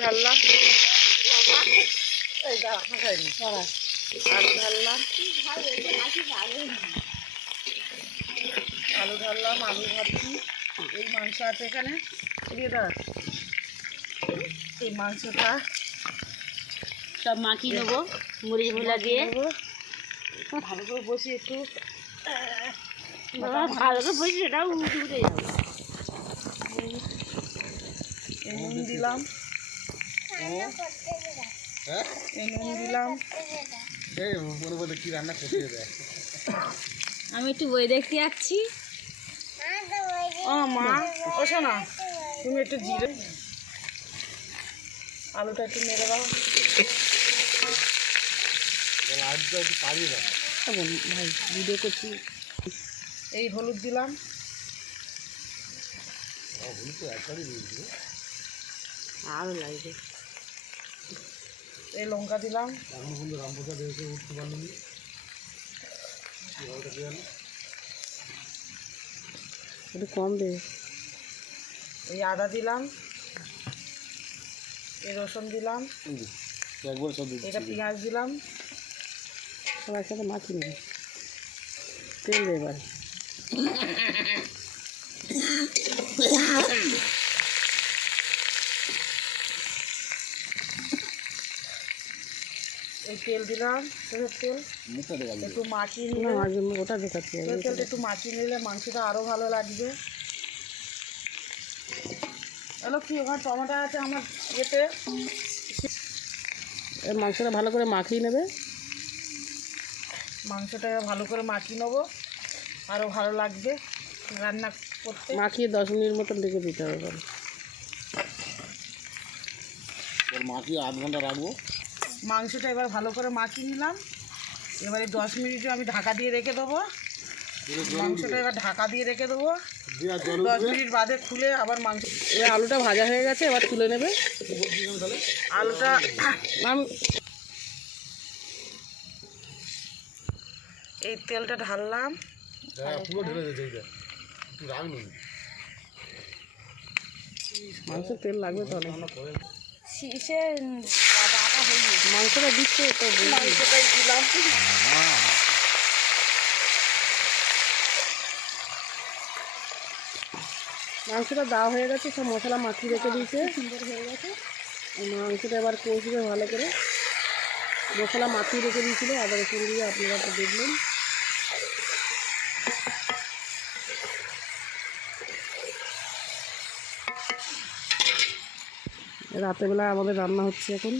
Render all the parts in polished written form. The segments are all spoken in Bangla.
ঢাললাম, এই দাঁড়া খাইনি আলু ঢাললাম, আলু ঢাললাম, আলু ভাবছি। এই মাংস আছে এখানে, দিয়ে দাঁড়া, এই মাংসটা সব মাখিয়ে নেবো মুড়ি মুলা দিয়ে। ভালো করে বসি একটু, ভালো করে বসি, সেটাও উঠে উঠে যাবে। নুন দিলাম, নুন দিলাম। কি রান্না করতে দেয়? আমি একটু বই দেখতে যাচ্ছি। ও মা, ও শোনা, তুমি একটু জিরে, আলুটা একটু মেরে দাও। ভাই ভিডিও করছি। এই হলুদ দিলাম, আরও লাগবে। এই লঙ্কা দিলাম, একটু কম দেবে। এই আদা দিলাম, এই রসুন দিলাম, এটা পেঁয়াজ দিলাম। সবার সাথে মাখিয়ে নেবে, তেল দেবে এবার। এই তেল দিলাম, তেল একটু মাখিয়ে নিলে, ওটা দেখাচ্ছি। তেলটা একটু মাখিয়ে নিলে মাংসটা আরও ভালো লাগবে। হ্যালো, কি ওখানে টমেটো আছে আমার ইয়েতে, মাংসটা ভালো করে মাখিয়ে নেবে। মাংসটা ভালো করে মাখিয়ে নেবো, আরও ভালো লাগবে রান্না করতে। মাখিয়ে 10 মিনিট মতন রেখে দিতে হবে। মাখিয়ে 8 ঘন্টা রাখবো। মাংসটা এবার ভালো করে মাখিয়ে নিলাম, এবারে 10 মিনিটে আমি ঢাকা দিয়ে রেখে দেবো। মাংসটা এবার ঢাকা দিয়ে রেখে দেবো, 10 মিনিট বাদে খুলে আবার মাংস। এবার আলুটা ভাজা হয়ে গেছে, এবার তুলে নেবে আলুটা। এই তেলটা ঢাললাম, মাংসের তেল লাগবে তো অনেক। শীষে মাংসটা দিচ্ছে তো, মাংসটাই দিলাম। মাংসটা দেওয়া হয়ে গেছে, সব মশলা মাখিয়ে রেখে দিয়েছে, সুন্দর হয়ে গেছে। মাংসটা এবার কষবে ভালো করে, মশলা মাখিয়ে রেখে দিয়েছিল আদা রসুন দিয়ে, আপনারা তো দেখলেন। রাতেরবেলা আমাদের রান্না হচ্ছে এখন।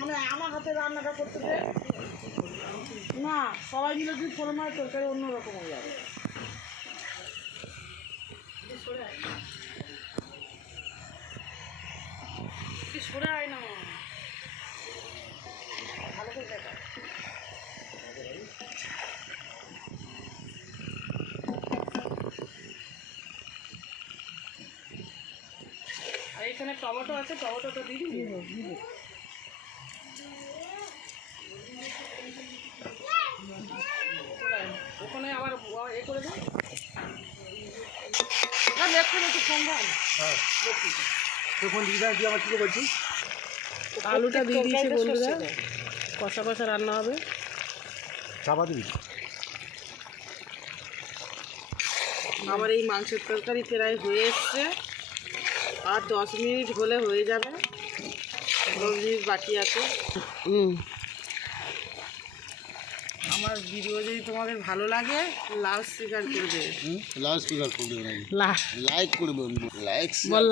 মানে আমার হাতে রান্নাটা করতে দে না, সবাই মিলে যদি ফোড়ন মারে তরকারি অন্যরকম হয়ে যাবে। সরে আয় না, ভালো করে দেখা। আর এখানে টমেটো আছে, টমেটোটা দিয়ে দিবি। ওখানে আবার এ করে দিই, একটু কম দাম। আলুটা দিয়ে দিয়েছে বন্ধুরা, কষা কষা রান্না হবে। চাপা দিবি। আমার এই মাংসের তরকারি প্রায় হয়ে এসছে, আর 10 মিনিট হলে হয়ে যাবে, 10 মিনিট বাকি আছে। আমার ভিডিও যদি তোমাদের ভালো লাগে লাউড স্পিকার করে দেবে, লাউড স্পিকার করে দেবেন, লাইক করবেন,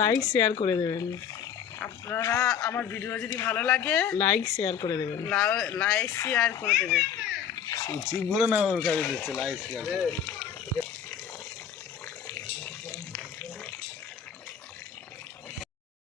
লাইক শেয়ার করে দেবেন। আপনারা আমার ভিডিও যদি ভালো লাগে লাইক শেয়ার করে দেবেন, লাইক শেয়ার করে দেবে। ঠিক বলে না, ওর কাছে দিচ্ছে লাইক শেয়ার।